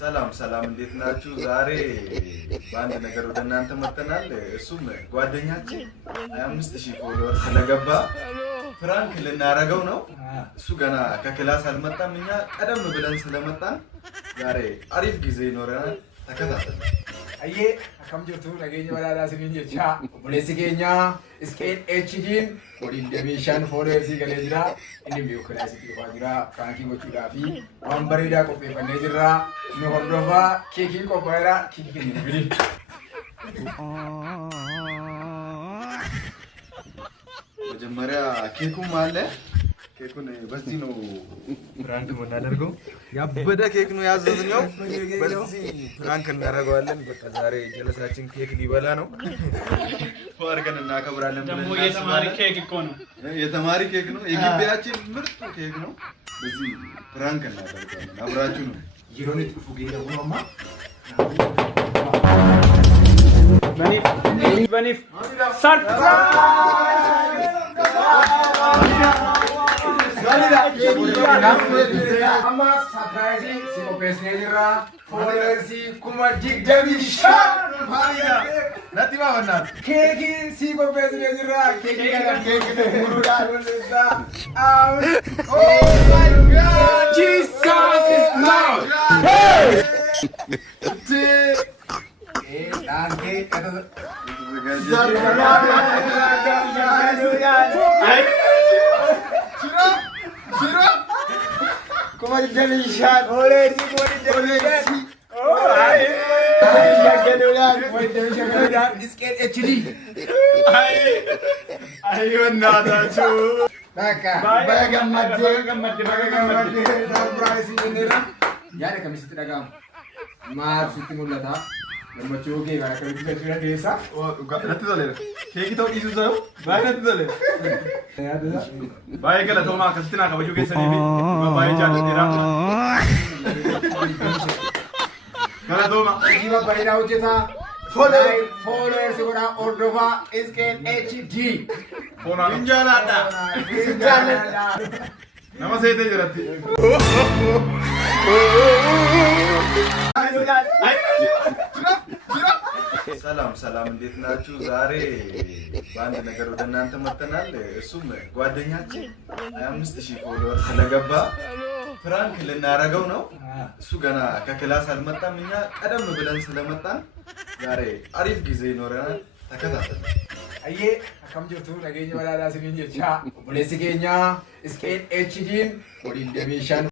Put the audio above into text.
ሰላም ሰላም፣ እንዴት ናችሁ? ዛሬ በአንድ ነገር ወደ እናንተ መጥተናል። እሱም ጓደኛችን 25000 ፎሎወር ስለገባ ፍራንክ ልናረገው ነው። እሱ ገና ከክላስ አልመጣም። እኛ ቀደም ብለን ስለመጣን ዛሬ አሪፍ ጊዜ ይኖረናል። ተከታተሉ። አዬ አከም ጅርቱ ነገኝ ወላላ ሲሚን ጀቻ ኦቦሌሲ ኬኛ ስኬን ኤችዲን ወዲን ደሚሻን ፎሎወርሲ ገለ ጅራ እንዲ ቢው ክላስ ቲፋ ጅራ ፍራንኪ ጎቹዳፊ ዋንበሬዳ ቆጴፈኔ ጅራ ኑ ሆርዶፋ ኬኪን ቆቆራ ኬኪን ቢዲ መጀመሪያ ኬኩም አለ። ኬኩን በዚህ ነው ፍራንክ የምናደርገው። ያበደ ኬክ ነው ያዘዝነው። በዚህ ፍራንክ እናደርገዋለን። በቃ ዛሬ ጀለሳችን ኬክ ሊበላ ነው። ወርገን እናከብራለን። ደግሞ የተማሪ ኬክ እኮ ነው። የተማሪ ኬክ ነው። የግቢያችን ምርጥ ኬክ ነው። በዚህ ፍራንክ እናደርጋለን። አብራችሁ ነው ይሮኒ ፉጌ ደውሎማ በኒፍ amma surprise si kopesne jira followers kuma jigdamisha nati babanna keki si kopesne jira keki kana keki muruda wala oh my god Jesus is love hey danke kata Shiro Kuma jigdamisha followers kuma jigdamisha oh ay jaggedulan kuma jigdamisha disket HD ay wannatachu Baka bagamadde surprise inera yaada kamisitti dhagam maal sitti mul'ata gammachuu kee bara kamitti galchuu dandeessa natti toleera keeki ta'uu dhiisuu isaa baay'ee natti toleera baay'ee galatoomaa akkasitti naa kabajuu keessanii fi baay'ee jaalladheera galatooma hojii babbareedaa hojjetaa followers godhaa hordofaa isqeen HD foonaan jaaladha nama seetee jiratti ሰላም ሰላም፣ እንዴት ናችሁ? ዛሬ በአንድ ነገር ወደ እናንተ መጥተናል። እሱም ጓደኛችን 25000 ፎሎወር ስለገባ ፍራንክ ልናረገው ነው። እሱ ገና ከክላስ አልመጣም። እኛ ቀደም ብለን ስለመጣን ዛሬ አሪፍ ጊዜ ይኖረናል። ተከታተሉ። አዬ አከም ጅርቱ ነገኝ ወላላ ሲሚን ጀቻ ኦቦሌሲ ኬኛ ስኬን ኤችዲን ወዲን ደሚሻን